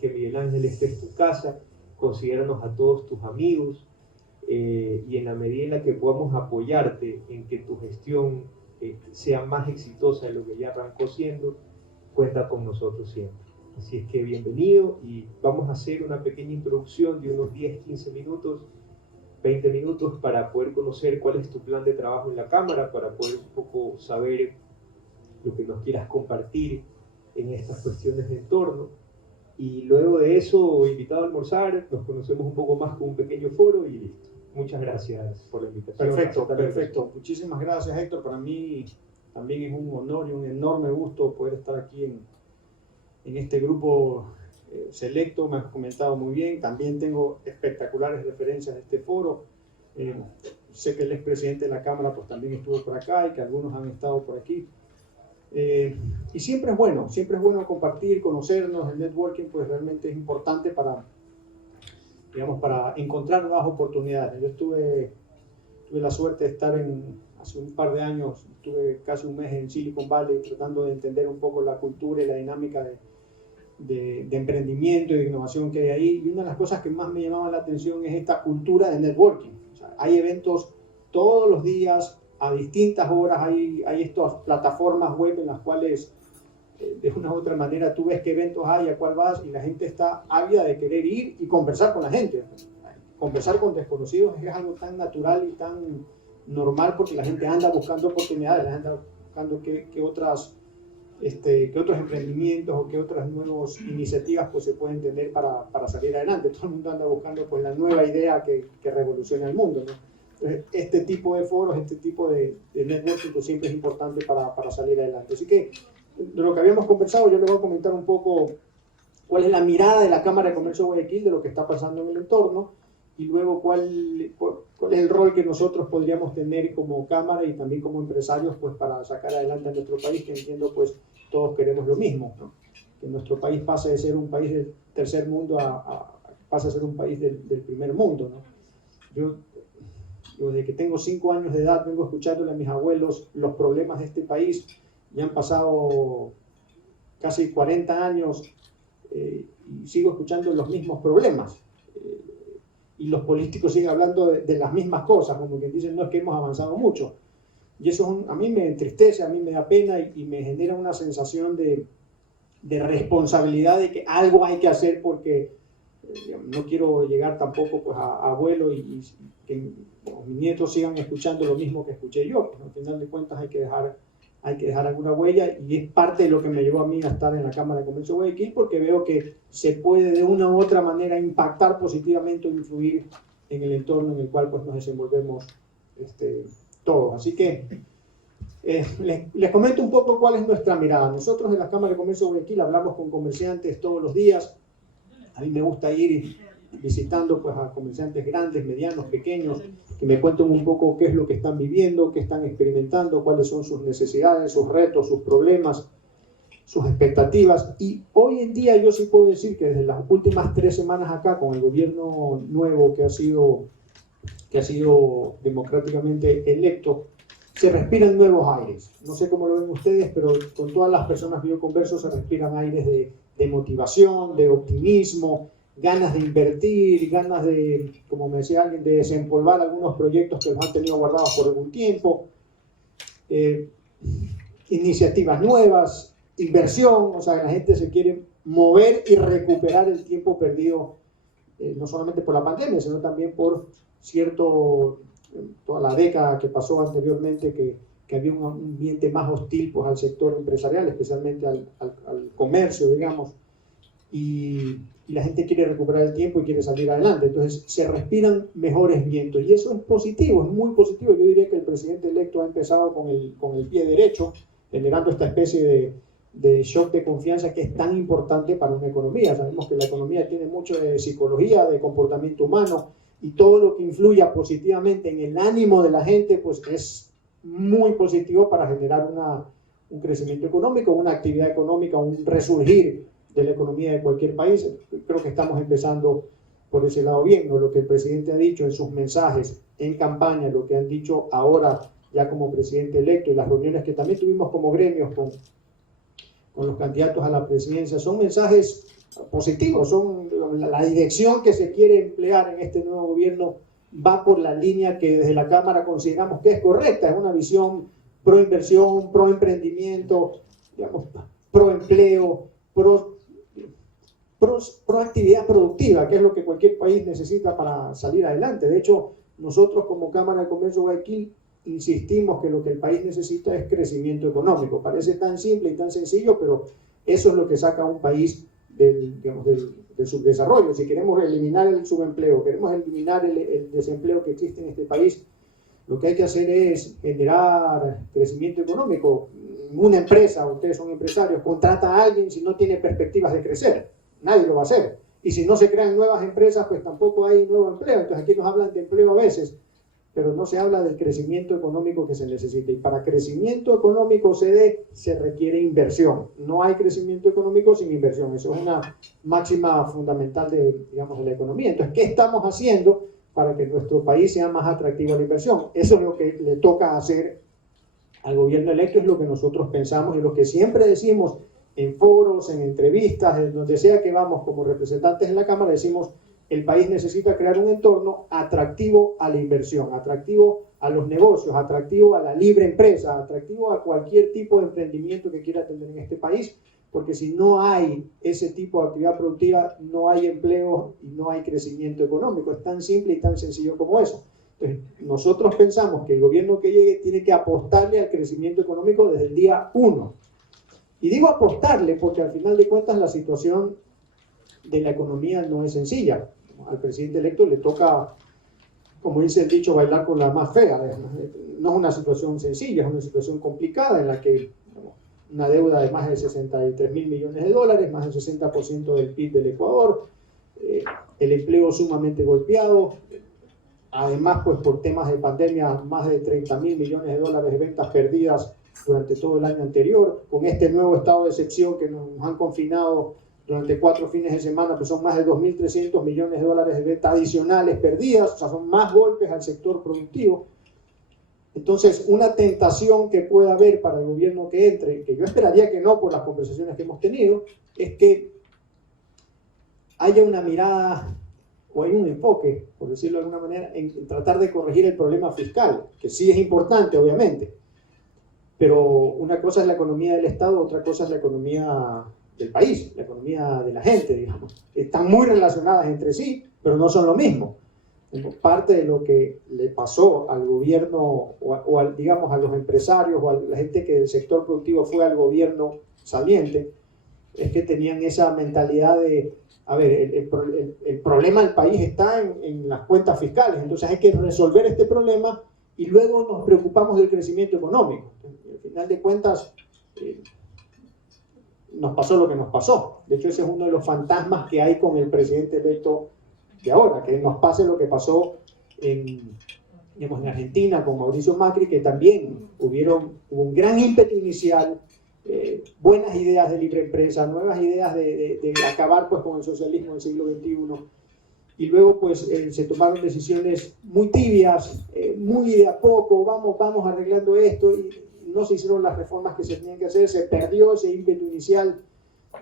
Que Miguel Ángel, esta es tu casa, considéranos a todos tus amigos, y en la medida en la que podamos apoyarte en que tu gestión sea más exitosa de lo que ya arrancó siendo, cuenta con nosotros siempre. Así es que bienvenido, y vamos a hacer una pequeña introducción de unos 10, 15 minutos, 20 minutos, para poder conocer cuál es tu plan de trabajo en la Cámara, para poder un poco saber lo que nos quieras compartir en estas cuestiones de entorno. Y luego de eso, invitado a almorzar, nos conocemos un poco más con un pequeño foro y listo. Muchas gracias por la invitación. Perfecto. Muchísimas gracias, Héctor. Para mí también es un honor y un enorme gusto poder estar aquí en este grupo selecto. Me has comentado muy bien. También tengo espectaculares referencias de este foro. Sé que el expresidente de la Cámara pues también estuvo por acá y que algunos han estado por aquí. Y siempre es bueno compartir, conocernos. El networking pues realmente es importante para encontrar nuevas oportunidades. Yo tuve la suerte de estar hace un par de años, estuve casi un mes en Silicon Valley tratando de entender un poco la cultura y la dinámica de emprendimiento y de innovación que hay ahí. Y una de las cosas que más me llamaba la atención es esta cultura de networking. O sea, hay eventos todos los días, a distintas horas, hay estas plataformas web en las cuales de una u otra manera tú ves qué eventos hay, a cuál vas, y la gente está ávida de querer ir y conversar con la gente. Conversar con desconocidos es algo tan natural y tan normal, porque la gente anda buscando oportunidades, anda buscando qué otros emprendimientos o qué otras nuevas iniciativas pues se pueden tener para salir adelante. Todo el mundo anda buscando pues la nueva idea que revolucione el mundo, ¿no? Entonces, este tipo de foros, este tipo de networking pues siempre es importante para salir adelante. Así que, de lo que habíamos conversado, yo les voy a comentar un poco cuál es la mirada de la Cámara de Comercio de Guayaquil de lo que está pasando en el entorno, y luego cuál es el rol que nosotros podríamos tener como Cámara y también como empresarios pues para sacar adelante a nuestro país, que entiendo pues todos queremos lo mismo, ¿no? Que nuestro país pase de ser un país del tercer mundo pase a ser un país del primer mundo, ¿no? Yo desde que tengo 5 años de edad vengo escuchándole a mis abuelos los problemas de este país. Ya han pasado casi 40 años y sigo escuchando los mismos problemas. Y los políticos siguen hablando de las mismas cosas, como que dicen, no, es que hemos avanzado mucho. Y eso a mí me entristece, a mí me da pena y me genera una sensación de responsabilidad de que algo hay que hacer, porque no quiero llegar tampoco pues, a abuelo y que mis nietos sigan escuchando lo mismo que escuché yo. Pues, al final de cuentas hay que dejar alguna huella, y es parte de lo que me llevó a mí a estar en la Cámara de Comercio de Guayaquil, porque veo que se puede de una u otra manera impactar positivamente o influir en el entorno en el cual pues, nos desenvolvemos todos. Así que les comento un poco cuál es nuestra mirada. Nosotros en la Cámara de Comercio de Guayaquil hablamos con comerciantes todos los días. A mí me gusta ir visitando pues, a comerciantes grandes, medianos, pequeños, que me cuenten un poco qué es lo que están viviendo, qué están experimentando, cuáles son sus necesidades, sus retos, sus problemas, sus expectativas. Y hoy en día yo sí puedo decir que desde las últimas 3 semanas acá, con el gobierno nuevo que ha sido democráticamente electo, se respiran nuevos aires. No sé cómo lo ven ustedes, pero con todas las personas que yo converso se respiran aires de motivación, de optimismo, ganas de invertir, ganas de, como me decía alguien, de desempolvar algunos proyectos que los han tenido guardados por algún tiempo, iniciativas nuevas, inversión. O sea, la gente se quiere mover y recuperar el tiempo perdido, no solamente por la pandemia, sino también por toda la década que pasó anteriormente, que había un ambiente más hostil pues, al sector empresarial, especialmente al comercio, digamos, y la gente quiere recuperar el tiempo y quiere salir adelante. Entonces se respiran mejores vientos, y eso es positivo, es muy positivo. Yo diría que el presidente electo ha empezado con el pie derecho, generando esta especie de shock de confianza que es tan importante para una economía. Sabemos que la economía tiene mucho de psicología, de comportamiento humano, y todo lo que influya positivamente en el ánimo de la gente pues es muy positivo para generar un crecimiento económico, una actividad económica, un resurgir de la economía de cualquier país. Creo que estamos empezando por ese lado bien, ¿no? Lo que el presidente ha dicho en sus mensajes en campaña, lo que han dicho ahora ya como presidente electo, y las reuniones que también tuvimos como gremios con los candidatos a la presidencia, son mensajes positivos, son la dirección que se quiere emplear en este nuevo gobierno va por la línea que desde la Cámara consideramos que es correcta, es una visión pro inversión, pro emprendimiento, digamos, pro empleo, pro actividad productiva, que es lo que cualquier país necesita para salir adelante. De hecho, nosotros como Cámara de Comercio de Guayaquil insistimos que lo que el país necesita es crecimiento económico. Parece tan simple y tan sencillo, pero eso es lo que saca a un país del subdesarrollo. Si queremos eliminar el subempleo, queremos eliminar el desempleo que existe en este país, lo que hay que hacer es generar crecimiento económico. Una empresa, ustedes son empresarios, contrata a alguien si no tiene perspectivas de crecer. Nadie lo va a hacer. Y si no se crean nuevas empresas, pues tampoco hay nuevo empleo. Entonces aquí nos hablan de empleo a veces, pero no se habla del crecimiento económico que se necesita. Y para crecimiento económico se requiere inversión. No hay crecimiento económico sin inversión. Eso es una máxima fundamental de la economía. Entonces, ¿qué estamos haciendo para que nuestro país sea más atractivo a la inversión? Eso es lo que le toca hacer al gobierno electo, es lo que nosotros pensamos y lo que siempre decimos en foros, en entrevistas, en donde sea que vamos como representantes en la Cámara, decimos: el país necesita crear un entorno atractivo a la inversión, atractivo a los negocios, atractivo a la libre empresa, atractivo a cualquier tipo de emprendimiento que quiera tener en este país, porque si no hay ese tipo de actividad productiva, no hay empleo y no hay crecimiento económico. Es tan simple y tan sencillo como eso. Entonces, nosotros pensamos que el gobierno que llegue tiene que apostarle al crecimiento económico desde el día 1. Y digo apostarle porque al final de cuentas la situación de la economía no es sencilla. Al presidente electo le toca, como dice el dicho, bailar con la más fea. No es una situación sencilla, es una situación complicada en la que una deuda de más de 63.000 millones de dólares, más del 60% del PIB del Ecuador, el empleo sumamente golpeado, además pues por temas de pandemia más de 30.000 millones de dólares de ventas perdidas durante todo el año anterior, con este nuevo estado de excepción que nos han confinado durante 4 fines de semana, pues son más de 2.300 millones de dólares de ventas adicionales perdidas, o sea, son más golpes al sector productivo. Entonces, una tentación que pueda haber para el gobierno que entre, que yo esperaría que no por las conversaciones que hemos tenido, es que haya una mirada o hay un enfoque, por decirlo de alguna manera, en tratar de corregir el problema fiscal, que sí es importante, obviamente, pero una cosa es la economía del Estado, otra cosa es la economía del país, la economía de la gente, digamos. Están muy relacionadas entre sí, pero no son lo mismo. Parte de lo que le pasó al gobierno digamos, a los empresarios o a la gente que del sector productivo fue al gobierno saliente, es que tenían esa mentalidad de, a ver, el problema del país está en las cuentas fiscales, entonces hay que resolver este problema y luego nos preocupamos del crecimiento económico. Al final de cuentas, nos pasó lo que nos pasó. De hecho, ese es uno de los fantasmas que hay con el presidente electo de ahora, que nos pase lo que pasó en Argentina con Mauricio Macri, que también hubo un gran ímpetu inicial, buenas ideas de libre empresa, nuevas ideas de acabar pues, con el socialismo del siglo XXI, y luego pues se tomaron decisiones muy tibias, muy de a poco, vamos arreglando esto, y no se hicieron las reformas que se tenían que hacer, se perdió ese ímpetu inicial,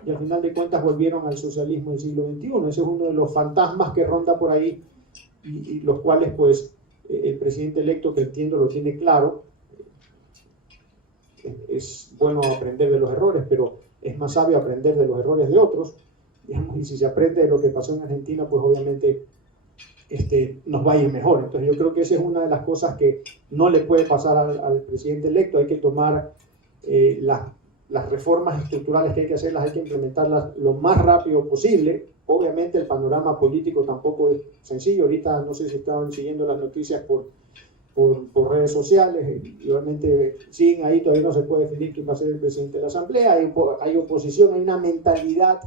y al final de cuentas volvieron al socialismo del siglo XXI. Ese es uno de los fantasmas que ronda por ahí, y los cuales pues el presidente electo, que entiendo lo tiene claro, es bueno aprender de los errores, pero es más sabio aprender de los errores de otros, digamos, y si se aprende de lo que pasó en Argentina, pues obviamente nos va a ir mejor. Entonces yo creo que esa es una de las cosas que no le puede pasar al presidente electo. Hay que tomar las reformas estructurales que hay que hacerlas, hay que implementarlas lo más rápido posible. Obviamente el panorama político tampoco es sencillo. Ahorita no sé si estaban siguiendo las noticias por redes sociales, y obviamente siguen ahí, todavía no se puede definir quién va a ser el presidente de la Asamblea, hay oposición, hay una mentalidad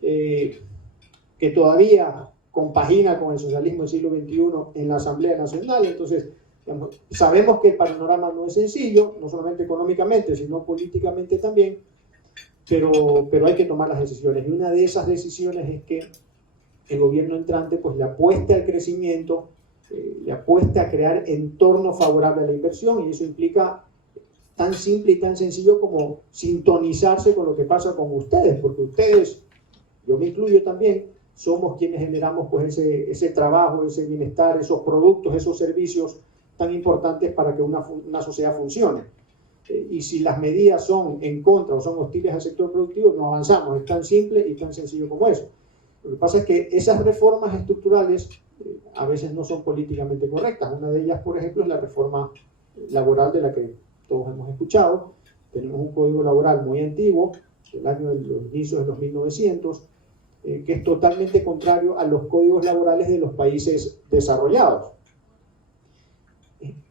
que todavía compagina con el socialismo del siglo XXI en la Asamblea Nacional. Entonces, digamos, sabemos que el panorama no es sencillo, no solamente económicamente, sino políticamente también, pero hay que tomar las decisiones, y una de esas decisiones es que el gobierno entrante pues le apueste al crecimiento, le apueste a crear entornos favorables a la inversión, y eso implica tan simple y tan sencillo como sintonizarse con lo que pasa con ustedes, porque ustedes, yo me incluyo también, somos quienes generamos pues ese trabajo, ese bienestar, esos productos, esos servicios tan importantes para que una sociedad funcione. Y si las medidas son en contra o son hostiles al sector productivo, no avanzamos. Es tan simple y tan sencillo como eso. Lo que pasa es que esas reformas estructurales a veces no son políticamente correctas. Una de ellas, por ejemplo, es la reforma laboral de la que todos hemos escuchado. Tenemos un código laboral muy antiguo, del año de los inicios de los 1900, que es totalmente contrario a los códigos laborales de los países desarrollados.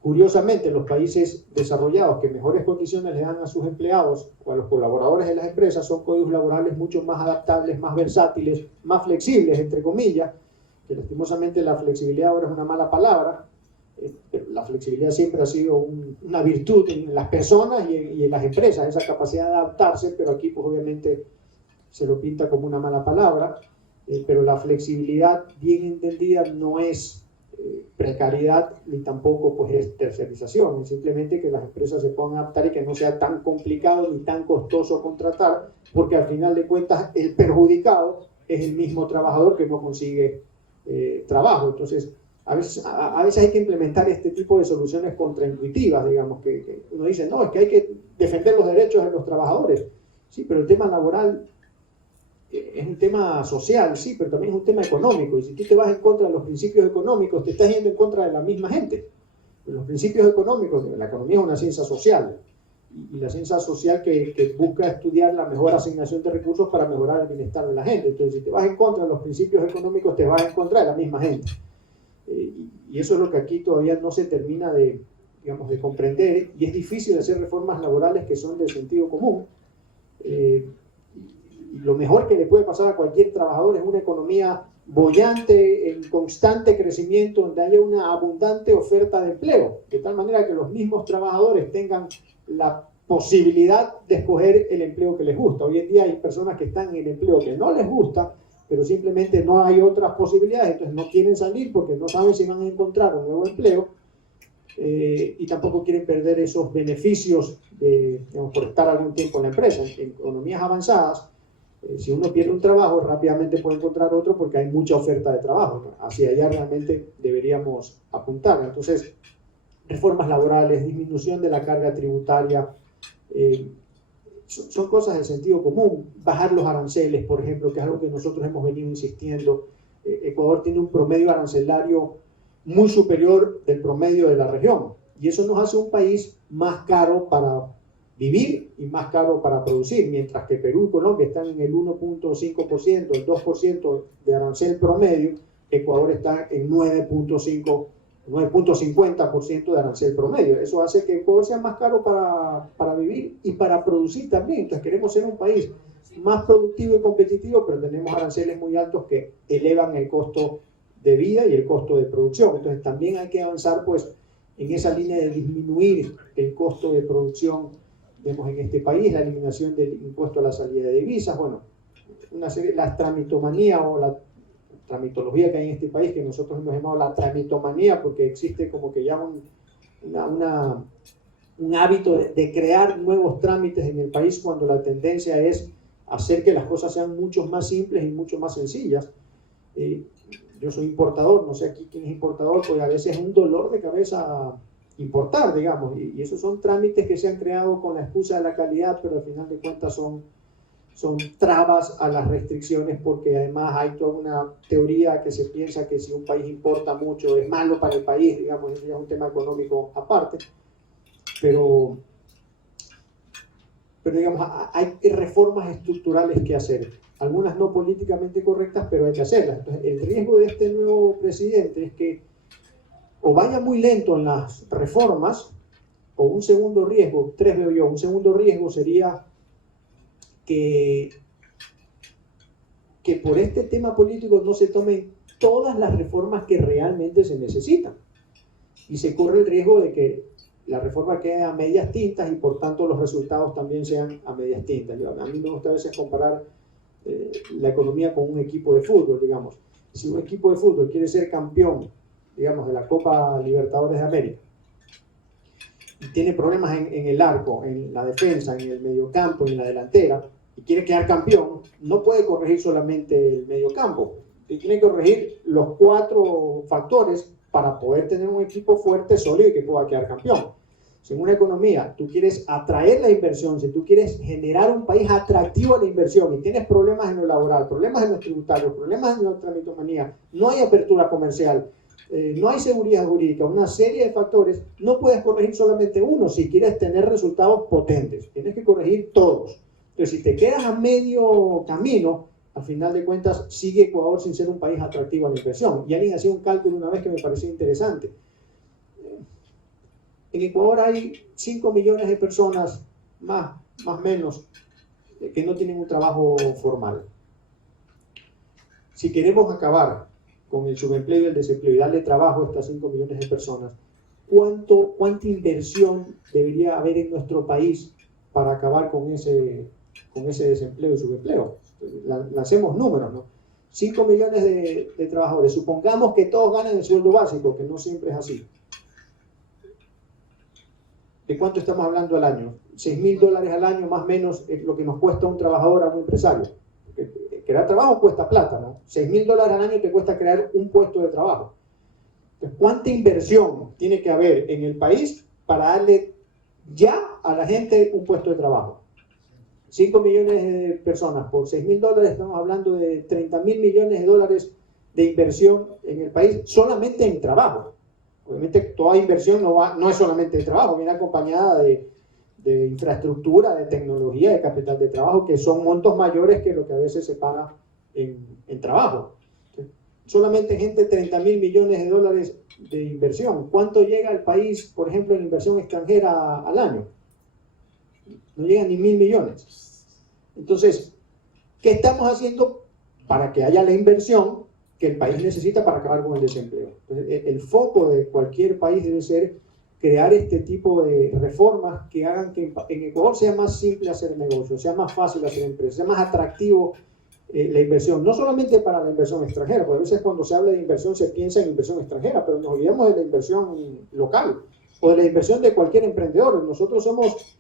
Curiosamente, los países desarrollados que mejores condiciones le dan a sus empleados o a los colaboradores de las empresas son códigos laborales mucho más adaptables, más versátiles, más flexibles, entre comillas, que lastimosamente la flexibilidad ahora es una mala palabra, pero la flexibilidad siempre ha sido una virtud en las personas y en las empresas, esa capacidad de adaptarse, pero aquí pues obviamente se lo pinta como una mala palabra, pero la flexibilidad bien entendida no es precariedad ni tampoco pues es tercerización, es simplemente que las empresas se puedan adaptar y que no sea tan complicado ni tan costoso contratar, porque al final de cuentas el perjudicado es el mismo trabajador que no consigue trabajo. Entonces a veces hay que implementar este tipo de soluciones contraintuitivas, digamos, que uno dice, no, es que hay que defender los derechos de los trabajadores, sí, pero el tema laboral es un tema social, sí, pero también es un tema económico, y si tú te vas en contra de los principios económicos, te estás yendo en contra de la misma gente. Los principios económicos, la economía es una ciencia social, y la ciencia social que busca estudiar la mejor asignación de recursos para mejorar el bienestar de la gente. Entonces, si te vas en contra de los principios económicos, te vas en contra de la misma gente. Y eso es lo que aquí todavía no se termina de comprender, y es difícil hacer reformas laborales que son del sentido común. Lo mejor que le puede pasar a cualquier trabajador es una economía boyante, en constante crecimiento, donde haya una abundante oferta de empleo, de tal manera que los mismos trabajadores tengan la posibilidad de escoger el empleo que les gusta. Hoy en día hay personas que están en el empleo que no les gusta, pero simplemente no hay otras posibilidades, entonces no quieren salir porque no saben si van a encontrar un nuevo empleo, y tampoco quieren perder esos beneficios por estar algún tiempo en la empresa. En economías avanzadas, si uno pierde un trabajo, rápidamente puede encontrar otro porque hay mucha oferta de trabajo, ¿no? Hacia allá realmente deberíamos apuntar. Entonces, reformas laborales, disminución de la carga tributaria, son cosas del sentido común. Bajar los aranceles, por ejemplo, que es algo que nosotros hemos venido insistiendo. Ecuador tiene un promedio arancelario muy superior del promedio de la región, y eso nos hace un país más caro para vivir y más caro para producir, mientras que Perú y Colombia están en el 1.5%, el 2% de arancel promedio. Ecuador está en 9.50% de arancel promedio. Eso hace que Ecuador sea más caro para vivir y para producir también. Entonces queremos ser un país más productivo y competitivo, pero tenemos aranceles muy altos que elevan el costo de vida y el costo de producción. Entonces también hay que avanzar pues en esa línea de disminuir el costo de producción. Vemos en este país la eliminación del impuesto a la salida de divisas, bueno, la tramitomanía o la tramitología que hay en este país, que nosotros hemos llamado la tramitomanía, porque existe como que ya un hábito de crear nuevos trámites en el país, cuando la tendencia es hacer que las cosas sean mucho más simples y mucho más sencillas. Yo soy importador, no sé aquí quién es importador, pues a veces es un dolor de cabeza importar, digamos, y esos son trámites que se han creado con la excusa de la calidad, pero al final de cuentas son trabas a las restricciones, porque además hay toda una teoría que se piensa que si un país importa mucho es malo para el país, digamos, eso ya es un tema económico aparte, pero digamos, hay reformas estructurales que hacer, algunas no políticamente correctas, pero hay que hacerlas. Entonces, el riesgo de este nuevo presidente es que o vaya muy lento en las reformas, o un segundo riesgo, tres veo yo, un segundo riesgo sería que por este tema político no se tomen todas las reformas que realmente se necesitan, y se corre el riesgo de que la reforma quede a medias tintas y por tanto los resultados también sean a medias tintas. A mí me gusta a veces comparar la economía con un equipo de fútbol, digamos. Si un equipo de fútbol quiere ser campeón digamos, de la Copa Libertadores de América, y tiene problemas en el arco, en la defensa, en el mediocampo y en la delantera, y quiere quedar campeón, no puede corregir solamente el mediocampo, y tiene que corregir los 4 factores para poder tener un equipo fuerte, sólido y que pueda quedar campeón. Si en una economía tú quieres atraer la inversión, si tú quieres generar un país atractivo a la inversión y tienes problemas en lo laboral, problemas en los tributarios, problemas en la tramitomanía, no hay apertura comercial, no hay seguridad jurídica, una serie de factores, no puedes corregir solamente uno si quieres tener resultados potentes, tienes que corregir todos. Entonces, si te quedas a medio camino, al final de cuentas sigue Ecuador sin ser un país atractivo a la inversión. Y alguien hacía un cálculo una vez que me pareció interesante. En Ecuador hay 5 millones de personas, más o menos, que no tienen un trabajo formal. Si queremos acabar con el subempleo y el desempleo y darle trabajo a estas 5 millones de personas, ¿cuánta inversión debería haber en nuestro país para acabar con ese desempleo y subempleo? Lancemos números, ¿no? 5 millones de trabajadores. Supongamos que todos ganan el sueldo básico, que no siempre es así. ¿De cuánto estamos hablando al año? $6.000 al año, más o menos, es lo que nos cuesta un trabajador a un empresario. Crear trabajo cuesta plata, ¿no? $6.000 al año te cuesta crear un puesto de trabajo. Entonces, ¿cuánta inversión tiene que haber en el país para darle ya a la gente un puesto de trabajo? 5 millones de personas por $6.000, estamos hablando de $30.000 millones de inversión en el país solamente en trabajo. Obviamente toda inversión no es solamente de trabajo, viene acompañada de infraestructura, de tecnología, de capital de trabajo, que son montos mayores que lo que a veces se paga en trabajo. Solamente, gente, $30.000 millones de inversión. ¿Cuánto llega al país, por ejemplo, en inversión extranjera al año? No llegan ni 1.000 millones. Entonces, ¿qué estamos haciendo para que haya la inversión que el país necesita para acabar con el desempleo? Entonces, el foco de cualquier país debe ser crear este tipo de reformas que hagan que en Ecuador sea más simple hacer negocio, sea más fácil hacer empresa, sea más atractivo la inversión, no solamente para la inversión extranjera, porque a veces cuando se habla de inversión se piensa en inversión extranjera, pero nos olvidamos de la inversión local o de la inversión de cualquier emprendedor. Nosotros somos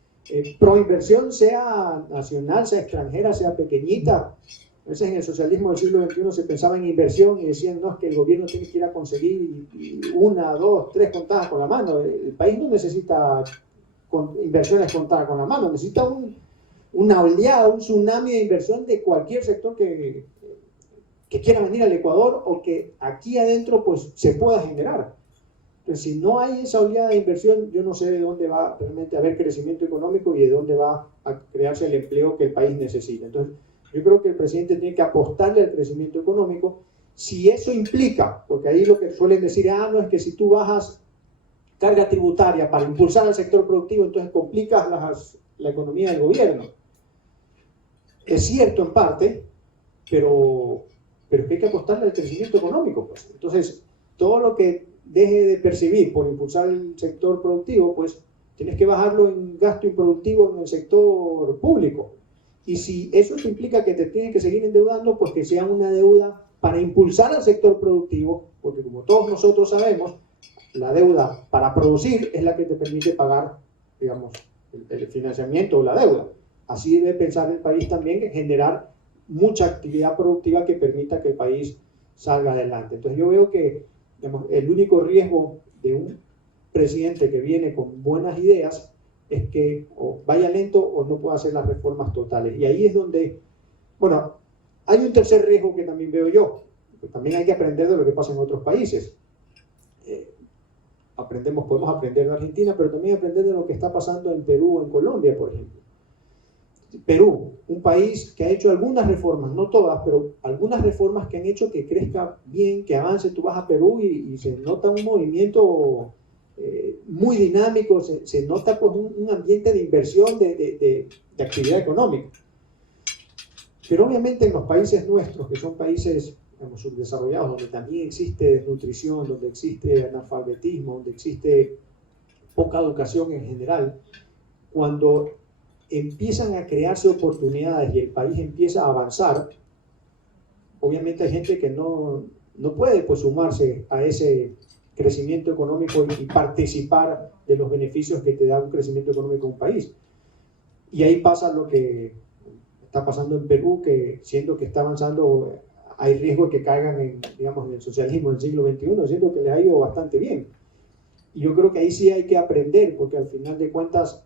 pro inversión, sea nacional, sea extranjera, sea pequeñita. A veces en el socialismo del siglo XXI se pensaba en inversión y decían, no, es que el gobierno tiene que ir a conseguir 1, 2, 3 contadas con la mano. El país no necesita inversiones contadas con la mano, necesita una oleada, un tsunami de inversión de cualquier sector que quiera venir al Ecuador o que aquí adentro pues se pueda generar. Entonces, si no hay esa oleada de inversión, yo no sé de dónde va realmente a haber crecimiento económico y de dónde va a crearse el empleo que el país necesita. Entonces, yo creo que el presidente tiene que apostarle al crecimiento económico. Si eso implica, porque ahí lo que suelen decir, no, es que si tú bajas carga tributaria para impulsar al sector productivo, entonces complicas la economía del gobierno. Es cierto en parte, pero hay que apostarle al crecimiento económico, pues. Entonces, todo lo que deje de percibir por impulsar el sector productivo, pues tienes que bajarlo en gasto improductivo en el sector público. Y si eso te implica que te tienes que seguir endeudando, pues que sea una deuda para impulsar al sector productivo, porque como todos nosotros sabemos, la deuda para producir es la que te permite pagar, digamos, el financiamiento o la deuda. Así debe pensar el país también, en generar mucha actividad productiva que permita que el país salga adelante. Entonces yo veo que, digamos, el único riesgo de un presidente que viene con buenas ideas es que o vaya lento o no pueda hacer las reformas totales. Y ahí es donde, bueno, hay un tercer riesgo que también veo yo. También hay que aprender de lo que pasa en otros países. Podemos aprender de Argentina, pero también aprender de lo que está pasando en Perú o en Colombia, por ejemplo. Perú, un país que ha hecho algunas reformas, no todas, pero algunas reformas que han hecho que crezca bien, que avance. Tú vas a Perú y se nota un movimiento muy dinámico, se nota pues un ambiente de inversión, de actividad económica. Pero obviamente en los países nuestros, que son países, digamos, subdesarrollados, donde también existe desnutrición, donde existe analfabetismo, donde existe poca educación en general, cuando empiezan a crearse oportunidades y el país empieza a avanzar, obviamente hay gente que no puede pues sumarse a ese crecimiento económico y participar de los beneficios que te da un crecimiento económico en un país. Y ahí pasa lo que está pasando en Perú, que siendo que está avanzando, hay riesgo de que caigan en, digamos, en el socialismo del siglo XXI, siendo que les ha ido bastante bien. Y yo creo que ahí sí hay que aprender, porque al final de cuentas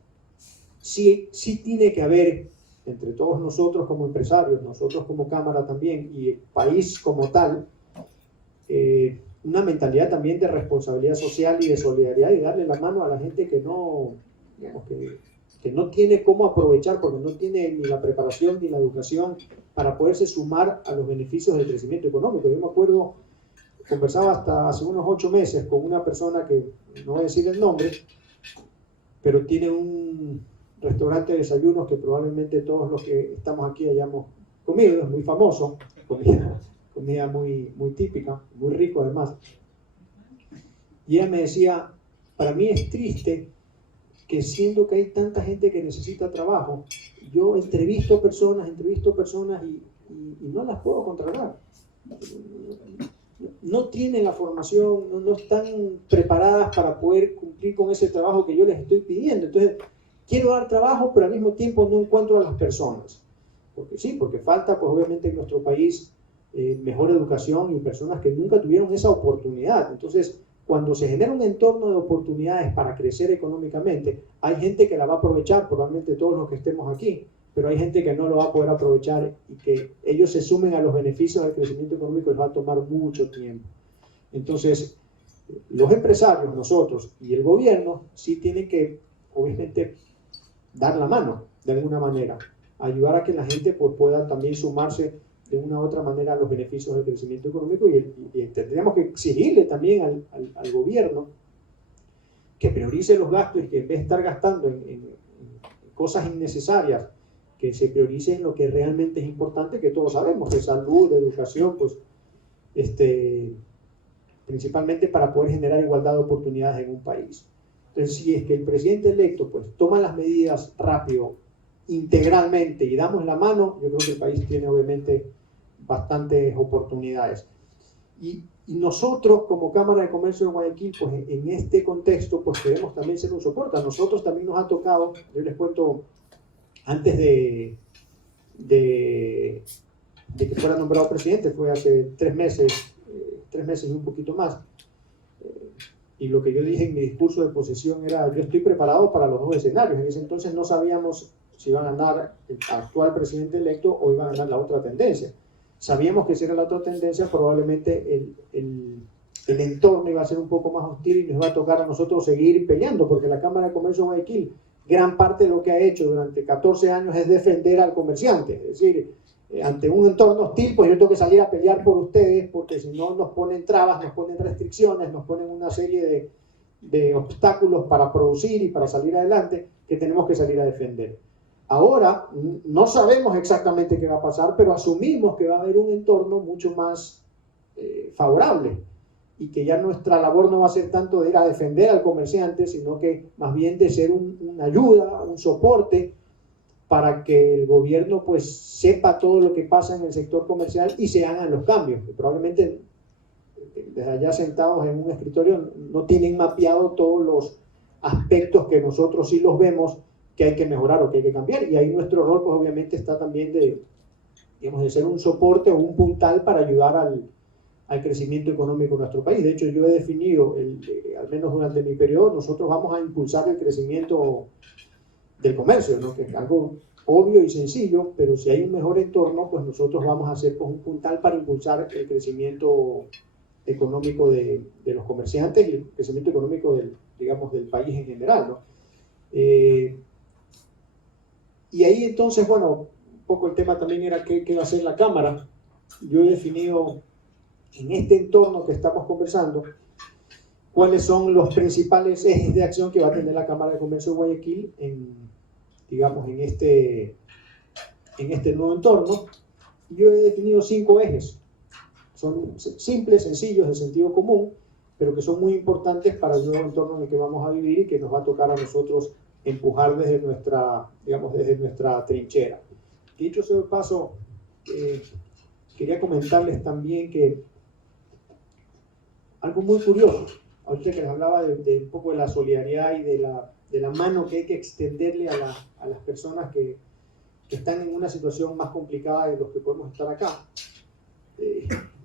sí tiene que haber, entre todos nosotros como empresarios, nosotros como Cámara también, y el país como tal, una mentalidad también de responsabilidad social y de solidaridad, y darle la mano a la gente que no, digamos, que no tiene cómo aprovechar, porque no tiene ni la preparación ni la educación para poderse sumar a los beneficios del crecimiento económico. Yo me acuerdo, conversaba hasta hace unos 8 meses con una persona que no voy a decir el nombre, pero tiene un restaurante de desayunos que probablemente todos los que estamos aquí hayamos comido, es muy famoso, comida muy, muy típica, muy rico además. Y ella me decía, para mí es triste que siendo que hay tanta gente que necesita trabajo, yo entrevisto personas y no las puedo contratar. No tienen la formación, no están preparadas para poder cumplir con ese trabajo que yo les estoy pidiendo. Entonces, quiero dar trabajo, pero al mismo tiempo no encuentro a las personas. Porque sí, porque falta, pues obviamente en nuestro país, mejor educación y personas que nunca tuvieron esa oportunidad. Entonces, cuando se genera un entorno de oportunidades para crecer económicamente, hay gente que la va a aprovechar, probablemente todos los que estemos aquí, pero hay gente que no lo va a poder aprovechar y que ellos se sumen a los beneficios del crecimiento económico les va a tomar mucho tiempo. Entonces, los empresarios, nosotros y el gobierno sí tienen que, obviamente, dar la mano de alguna manera, ayudar a que la gente pues, pueda también sumarse de una u otra manera a los beneficios del crecimiento económico y tendríamos que exigirle también al gobierno que priorice los gastos y que en vez de estar gastando en cosas innecesarias, que se priorice en lo que realmente es importante, que todos sabemos, de salud, de educación, pues principalmente para poder generar igualdad de oportunidades en un país. Entonces, si es que el presidente electo pues toma las medidas rápido, integralmente y damos la mano, yo creo que el país tiene obviamente bastantes oportunidades. Y nosotros como Cámara de Comercio de Guayaquil, pues en este contexto, pues queremos también ser un soporte. A nosotros también nos ha tocado, yo les cuento, antes de que fuera nombrado presidente, fue hace 3 meses y un poquito más. Y lo que yo dije en mi discurso de posesión era, yo estoy preparado para los 2 escenarios. En ese entonces no sabíamos si iba a ganar el actual presidente electo o iba a ganar la otra tendencia. Sabíamos que si era la otra tendencia, probablemente el entorno iba a ser un poco más hostil y nos va a tocar a nosotros seguir peleando, porque la Cámara de Comercio de Guayaquil, gran parte de lo que ha hecho durante 14 años es defender al comerciante. Es decir, ante un entorno hostil, pues yo tengo que salir a pelear por ustedes, porque si no nos ponen trabas, nos ponen restricciones, nos ponen una serie de obstáculos para producir y para salir adelante, que tenemos que salir a defender. Ahora no sabemos exactamente qué va a pasar, pero asumimos que va a haber un entorno mucho más favorable y que ya nuestra labor no va a ser tanto de ir a defender al comerciante, sino que más bien de ser una ayuda, un soporte para que el gobierno pues sepa todo lo que pasa en el sector comercial y se hagan los cambios. Que probablemente desde allá sentados en un escritorio no tienen mapeado todos los aspectos que nosotros sí los vemos que hay que mejorar o que hay que cambiar, y ahí nuestro rol pues obviamente está también de ser un soporte o un puntal para ayudar al crecimiento económico de nuestro país. De hecho, yo he definido, al menos durante mi periodo, nosotros vamos a impulsar el crecimiento del comercio, ¿no? Que es algo obvio y sencillo, pero si hay un mejor entorno, pues nosotros vamos a hacer pues, un puntal para impulsar el crecimiento económico de los comerciantes y el crecimiento económico del país en general, ¿no? Y ahí entonces, bueno, un poco el tema también era qué va a hacer la Cámara. Yo he definido en este entorno que estamos conversando cuáles son los principales ejes de acción que va a tener la Cámara de Comercio de Guayaquil en este nuevo entorno. Yo he definido 5 ejes. Son simples, sencillos, de sentido común, pero que son muy importantes para el nuevo entorno en el que vamos a vivir y que nos va a tocar a nosotros empujar desde nuestra trinchera. Dicho sea de paso, quería comentarles también que algo muy curioso, ahorita que les hablaba de un poco de la solidaridad y de la mano que hay que extenderle a las personas que están en una situación más complicada de los que podemos estar acá.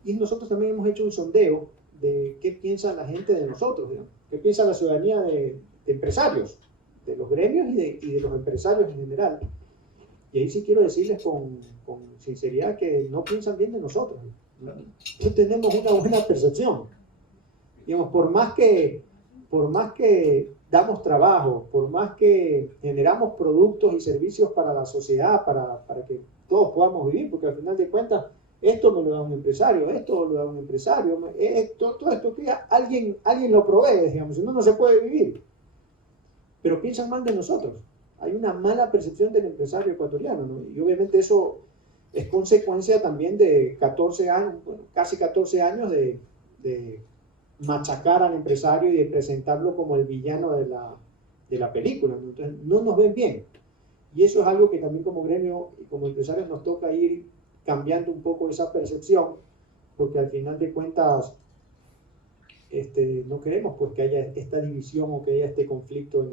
Y nosotros también hemos hecho un sondeo de qué piensa la gente de nosotros, ¿no? Qué piensa la ciudadanía de empresarios, de los gremios y de los empresarios en general. Y ahí sí quiero decirles con sinceridad que no piensan bien de nosotros. No tenemos una buena percepción. Digamos, por más que damos trabajo, por más que generamos productos y servicios para la sociedad, para que todos podamos vivir, porque al final de cuentas, esto me lo da un empresario, esto lo da un empresario, todo esto que alguien lo provee, digamos, si no, no se puede vivir. Pero piensan mal de nosotros. Hay una mala percepción del empresario ecuatoriano, ¿no? Y obviamente eso es consecuencia también de 14 años, bueno, casi 14 años de machacar al empresario y de presentarlo como el villano de la película, ¿no? Entonces no nos ven bien. Y eso es algo que también como gremio y como empresarios nos toca ir cambiando un poco esa percepción, porque al final de cuentas no queremos pues que haya esta división o que haya este conflicto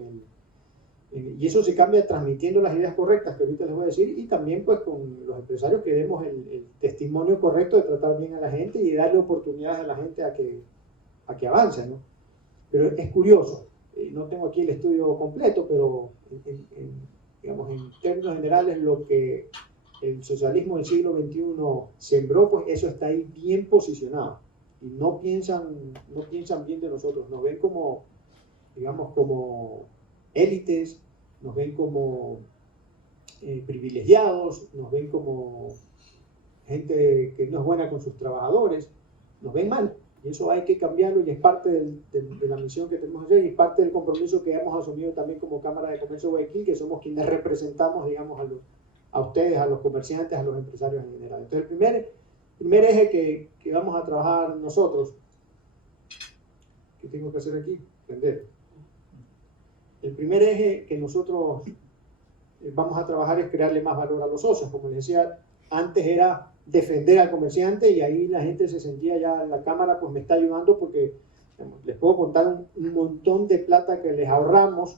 y eso se cambia transmitiendo las ideas correctas que ahorita les voy a decir, y también pues con los empresarios que demos el testimonio correcto de tratar bien a la gente y darle oportunidades a la gente a que avance, ¿no? Pero es curioso, no tengo aquí el estudio completo, pero digamos, en términos generales lo que el socialismo del siglo XXI sembró, pues eso está ahí bien posicionado. Y no piensan bien de nosotros, nos ven como, digamos, como élites, nos ven como privilegiados, nos ven como gente que no es buena con sus trabajadores, nos ven mal. Y eso hay que cambiarlo y es parte de la misión que tenemos que hacer y parte del compromiso que hemos asumido también como Cámara de Comercio de Guayaquil, que somos quienes representamos, digamos, a ustedes, a los comerciantes, a los empresarios en general. Entonces, el primer eje que vamos a trabajar nosotros, ¿qué tengo que hacer aquí? Prender. El primer eje que nosotros vamos a trabajar es crearle más valor a los socios. Como les decía, antes era defender al comerciante y ahí la gente se sentía ya, la Cámara pues me está ayudando porque digamos, les puedo contar un montón de plata que les ahorramos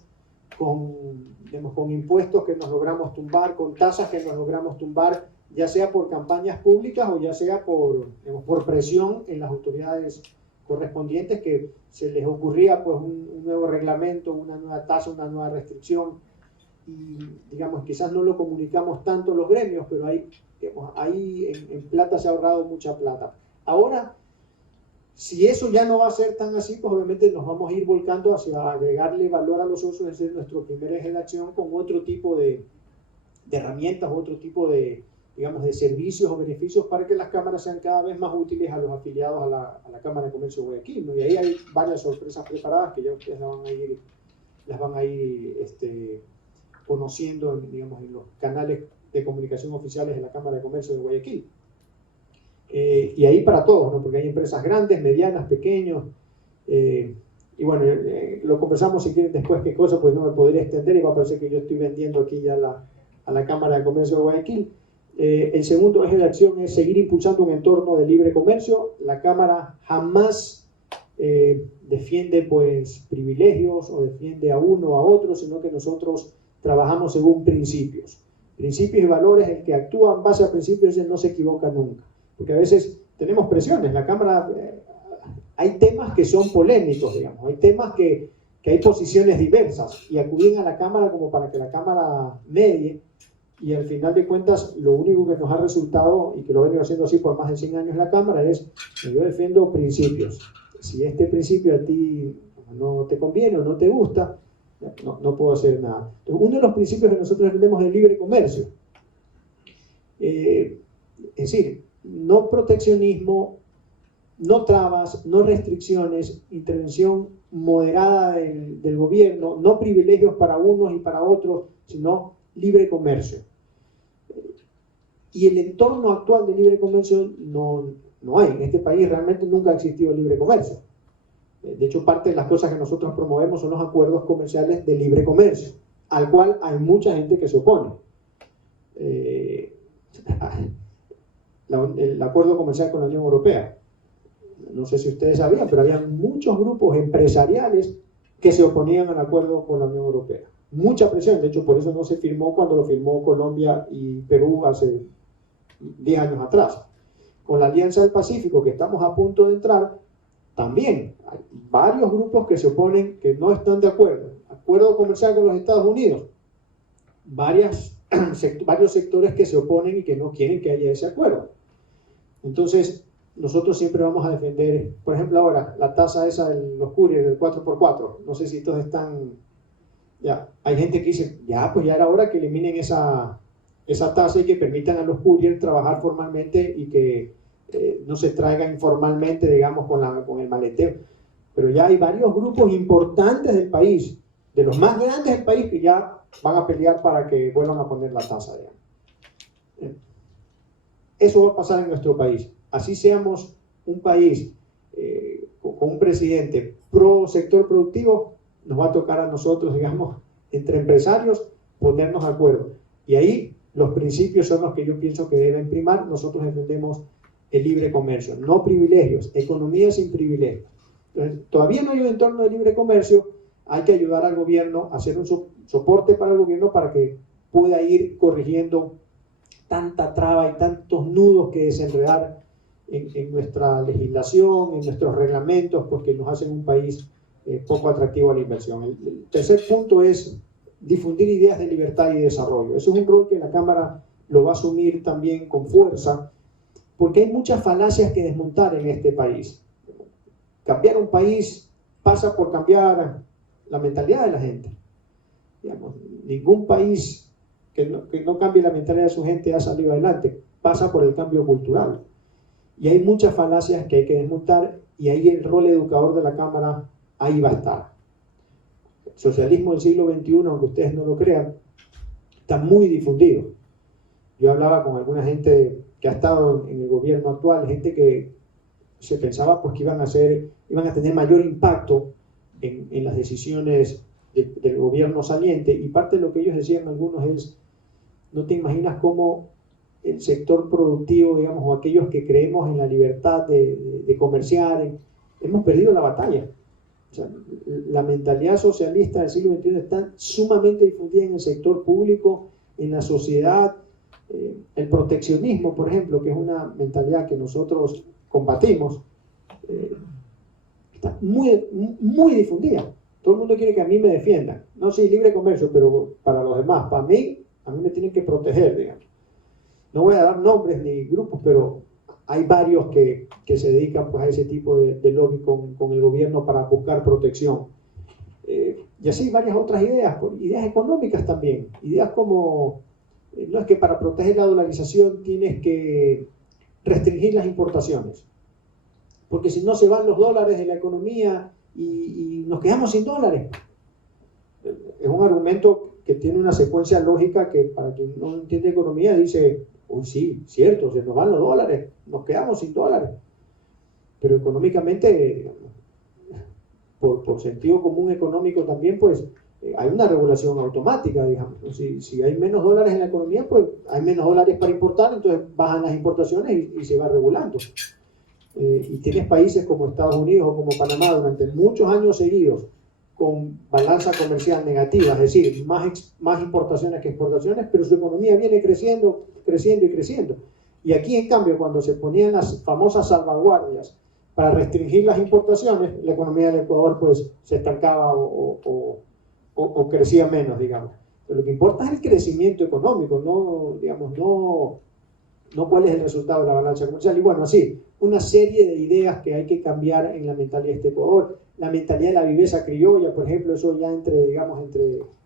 con impuestos que nos logramos tumbar, con tasas que nos logramos tumbar, ya sea por campañas públicas o ya sea por presión en las autoridades correspondientes, que se les ocurría pues un nuevo reglamento, una nueva tasa, una nueva restricción, y digamos quizás no lo comunicamos tanto los gremios, pero ahí en plata se ha ahorrado mucha plata. Ahora, si eso ya no va a ser tan así, pues obviamente nos vamos a ir volcando hacia agregarle valor a los socios, es decir, nuestro primer eje de acción con otro tipo de herramientas, otro tipo de, digamos, de servicios o beneficios para que las cámaras sean cada vez más útiles a los afiliados a la Cámara de Comercio de Guayaquil, ¿no? Y ahí hay varias sorpresas preparadas que ya ustedes las van a ir conociendo, digamos, en los canales de comunicación oficiales de la Cámara de Comercio de Guayaquil. Y ahí para todos, ¿no? Porque hay empresas grandes, medianas, pequeños, y bueno, lo conversamos si quieren después qué cosa, pues no me podría extender y va a parecer que yo estoy vendiendo aquí ya a la Cámara de Comercio de Guayaquil. El segundo eje de acción es seguir impulsando un entorno de libre comercio. La Cámara jamás defiende pues privilegios o defiende a uno o a otro, sino que nosotros trabajamos según principios y valores. El que actúa en base a principios no se equivoca nunca, porque a veces tenemos presiones. La Cámara, hay temas que son polémicos, digamos, hay temas que hay posiciones diversas y acuden a la Cámara como para que la Cámara medie, y al final de cuentas lo único que nos ha resultado, y que lo he venido haciendo así por más de 100 años la Cámara, es que yo defiendo principios. Si este principio a ti no te conviene o no te gusta, no puedo hacer nada. Entonces, uno de los principios que nosotros defendemos es el libre comercio. Es decir, no proteccionismo, no trabas, no restricciones, intervención moderada del gobierno, no privilegios para unos y para otros, sino libre comercio. Y el entorno actual de libre comercio no hay. En este país realmente nunca ha existido libre comercio. De hecho, parte de las cosas que nosotros promovemos son los acuerdos comerciales de libre comercio, al cual hay mucha gente que se opone. El acuerdo comercial con la Unión Europea. no sé si ustedes sabían, pero había muchos grupos empresariales que se oponían al acuerdo con la Unión Europea. Mucha presión, de hecho por eso no se firmó cuando lo firmó Colombia y Perú hace 10 años atrás. Con la Alianza del Pacífico, que estamos a punto de entrar, también hay varios grupos que se oponen, que no están de acuerdo. Acuerdo comercial con los Estados Unidos, varios sectores que se oponen y que no quieren que haya ese acuerdo. Entonces, nosotros siempre vamos a defender, por ejemplo ahora, la tasa esa de los couriers del 4x4, no sé si todos están, ya, hay gente que dice, ya, pues ya era hora que eliminen esa tasa y que permitan a los couriers trabajar formalmente y que no se traigan informalmente, digamos, con el maleteo. Pero ya hay varios grupos importantes del país, de los más grandes del país, que ya van a pelear para que vuelvan a poner la tasa, digamos. Eso va a pasar en nuestro país. Así seamos un país con un presidente pro sector productivo, nos va a tocar a nosotros, digamos, entre empresarios, ponernos de acuerdo. Y ahí los principios son los que yo pienso que deben primar. Nosotros defendemos el libre comercio, no privilegios, economía sin privilegios. Entonces, todavía no hay un entorno de libre comercio, hay que ayudar al gobierno, hacer un soporte para el gobierno para que pueda ir corrigiendo tanta traba y tantos nudos que desenredar en nuestra legislación, en nuestros reglamentos, pues que nos hacen un país poco atractivo a la inversión. El tercer punto es difundir ideas de libertad y desarrollo. Eso es un rol que la Cámara lo va a asumir también con fuerza, porque hay muchas falacias que desmontar en este país. Cambiar un país pasa por cambiar la mentalidad de la gente. Digamos, ningún país que no cambie la mentalidad de su gente ha salido adelante, pasa por el cambio cultural. Y hay muchas falacias que hay que desmontar, y ahí el rol educador de la Cámara ahí va a estar. El socialismo del siglo XXI, aunque ustedes no lo crean, está muy difundido. Yo hablaba con alguna gente que ha estado en el gobierno actual, gente que se pensaba pues, que iban a tener mayor impacto en las decisiones del gobierno saliente, y parte de lo que ellos decían algunos es, no te imaginas cómo el sector productivo, digamos, o aquellos que creemos en la libertad de comerciar, hemos perdido la batalla. O sea, la mentalidad socialista del siglo XXI está sumamente difundida en el sector público, en la sociedad. El proteccionismo, por ejemplo, que es una mentalidad que nosotros combatimos, está muy, muy difundida. Todo el mundo quiere que a mí me defiendan. No, sí, libre comercio, pero para los demás, para mí, a mí me tienen que proteger, digamos. No voy a dar nombres ni grupos, pero hay varios que se dedican pues, a ese tipo de lobby con el gobierno para buscar protección. Y así varias otras ideas económicas también. Ideas como, no es que para proteger la dolarización tienes que restringir las importaciones, porque si no se van los dólares de la economía y nos quedamos sin dólares. Es un argumento que tiene una secuencia lógica que para quien no entiende economía dice, uy, sí, cierto, se nos van los dólares, nos quedamos sin dólares. Pero económicamente, digamos, por sentido común económico también, pues hay una regulación automática, digamos. Si hay menos dólares en la economía, pues hay menos dólares para importar, entonces bajan las importaciones y se va regulando. Y tienes países como Estados Unidos o como Panamá durante muchos años seguidos con balanza comercial negativa, es decir, más importaciones que exportaciones, pero su economía viene creciendo. Y aquí, en cambio, cuando se ponían las famosas salvaguardias para restringir las importaciones, la economía del Ecuador pues se estancaba o crecía menos, digamos. Pero lo que importa es el crecimiento económico, no cuál es el resultado de la balanza comercial. Y bueno, así, una serie de ideas que hay que cambiar en la mentalidad de este Ecuador. La mentalidad de la viveza criolla, por ejemplo, eso ya entre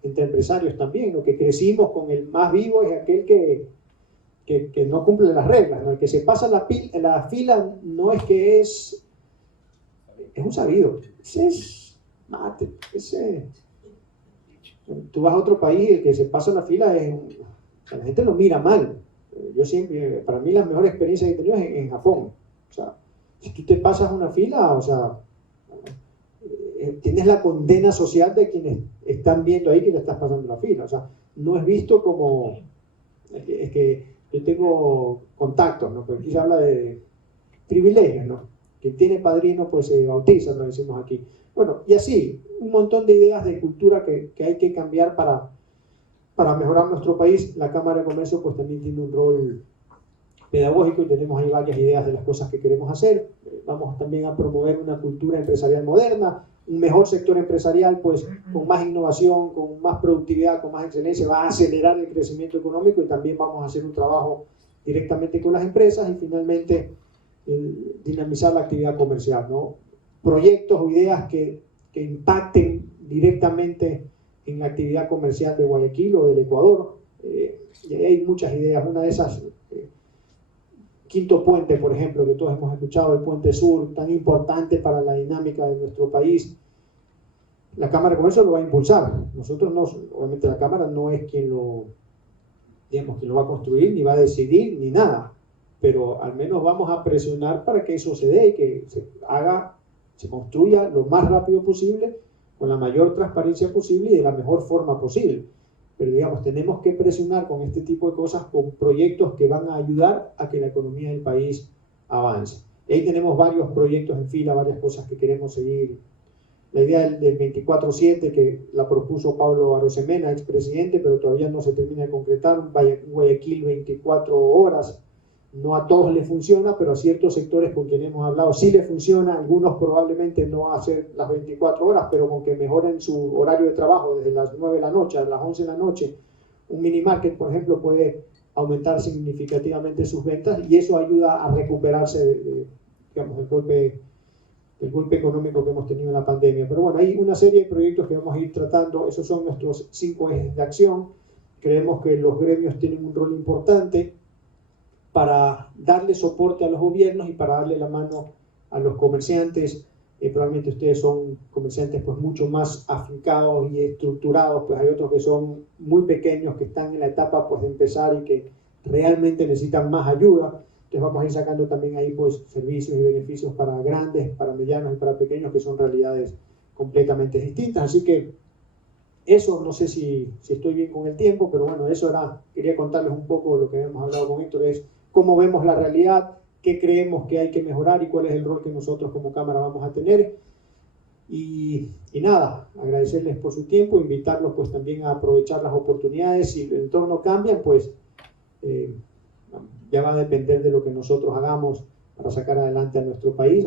empresarios también, ¿no? Que crecimos con el más vivo es aquel que no cumple las reglas, ¿no? El que se pasa la fila no es que es un sabido, ese es mate, tú vas a otro país y el que se pasa la fila la gente lo mira mal. Yo siempre, para mí la mejor experiencia que he tenido es en Japón. O sea, si tú te pasas una fila, o sea, tienes la condena social de quienes están viendo ahí que le estás pasando la fila. O sea, no es visto como, es que yo tengo contactos, ¿no? Porque aquí se habla de privilegios, ¿no? quien tiene padrino pues se bautiza, lo decimos aquí. Bueno, y así, un montón de ideas de cultura que hay que cambiar para mejorar nuestro país. La Cámara de Comercio pues también tiene un rol pedagógico y tenemos ahí varias ideas de las cosas que queremos hacer. Vamos también a promover una cultura empresarial moderna, un mejor sector empresarial pues con más innovación, con más productividad, con más excelencia, va a acelerar el crecimiento económico y también vamos a hacer un trabajo directamente con las empresas y finalmente dinamizar la actividad comercial, ¿no? Proyectos o ideas que impacten directamente en la actividad comercial de Guayaquil o del Ecuador. Y hay muchas ideas. Una de esas, Quinto Puente, por ejemplo, que todos hemos escuchado, el Puente Sur, tan importante para la dinámica de nuestro país. La Cámara de Comercio lo va a impulsar. Nosotros no, obviamente la Cámara no es quien lo va a construir, ni va a decidir, ni nada. Pero al menos vamos a presionar para que eso se dé y que se construya lo más rápido posible, con la mayor transparencia posible y de la mejor forma posible. Pero digamos, tenemos que presionar con este tipo de cosas, con proyectos que van a ayudar a que la economía del país avance. Y ahí tenemos varios proyectos en fila, varias cosas que queremos seguir. La idea del 24/7 que la propuso Pablo Arosemena, expresidente, pero todavía no se termina de concretar, un Guayaquil 24 horas. No a todos les funciona, pero a ciertos sectores con quienes hemos hablado sí les funciona. Algunos probablemente no van a hacer las 24 horas, pero con que mejoren su horario de trabajo desde las 9 de la noche a las 11 de la noche. Un mini market, por ejemplo, puede aumentar significativamente sus ventas y eso ayuda a recuperarse digamos, del golpe económico que hemos tenido en la pandemia. Pero bueno, hay una serie de proyectos que vamos a ir tratando. Esos son nuestros 5 ejes de acción. Creemos que los gremios tienen un rol importante para darle soporte a los gobiernos y para darle la mano a los comerciantes. Probablemente ustedes son comerciantes pues mucho más afincados y estructurados, pues hay otros que son muy pequeños, que están en la etapa pues de empezar y que realmente necesitan más ayuda. Entonces vamos a ir sacando también ahí pues servicios y beneficios para grandes, para medianos y para pequeños, que son realidades completamente distintas. Así que eso, no sé si estoy bien con el tiempo, pero bueno, eso era, quería contarles un poco lo que habíamos hablado con Héctor, es cómo vemos la realidad, qué creemos que hay que mejorar y cuál es el rol que nosotros como Cámara vamos a tener. Y nada, agradecerles por su tiempo, invitarlos pues también a aprovechar las oportunidades. Si el entorno cambia, pues ya va a depender de lo que nosotros hagamos para sacar adelante a nuestro país.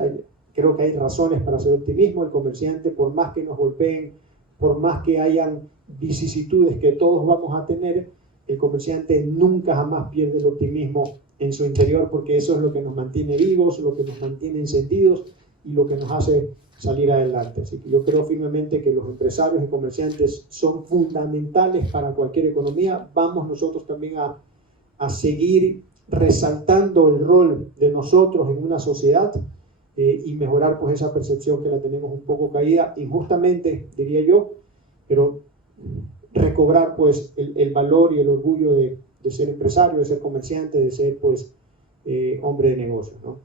Creo que hay razones para hacer optimismo. El comerciante, por más que nos golpeen, por más que hayan vicisitudes que todos vamos a tener, el comerciante nunca jamás pierde el optimismo en su interior, porque eso es lo que nos mantiene vivos, lo que nos mantiene encendidos y lo que nos hace salir adelante. Así que yo creo firmemente que los empresarios y comerciantes son fundamentales para cualquier economía. Vamos nosotros también a seguir resaltando el rol de nosotros en una sociedad y mejorar pues esa percepción que la tenemos un poco caída, injustamente diría yo, pero recobrar pues el valor y el orgullo de ser empresario, de ser comerciante, de ser pues hombre de negocios, ¿no?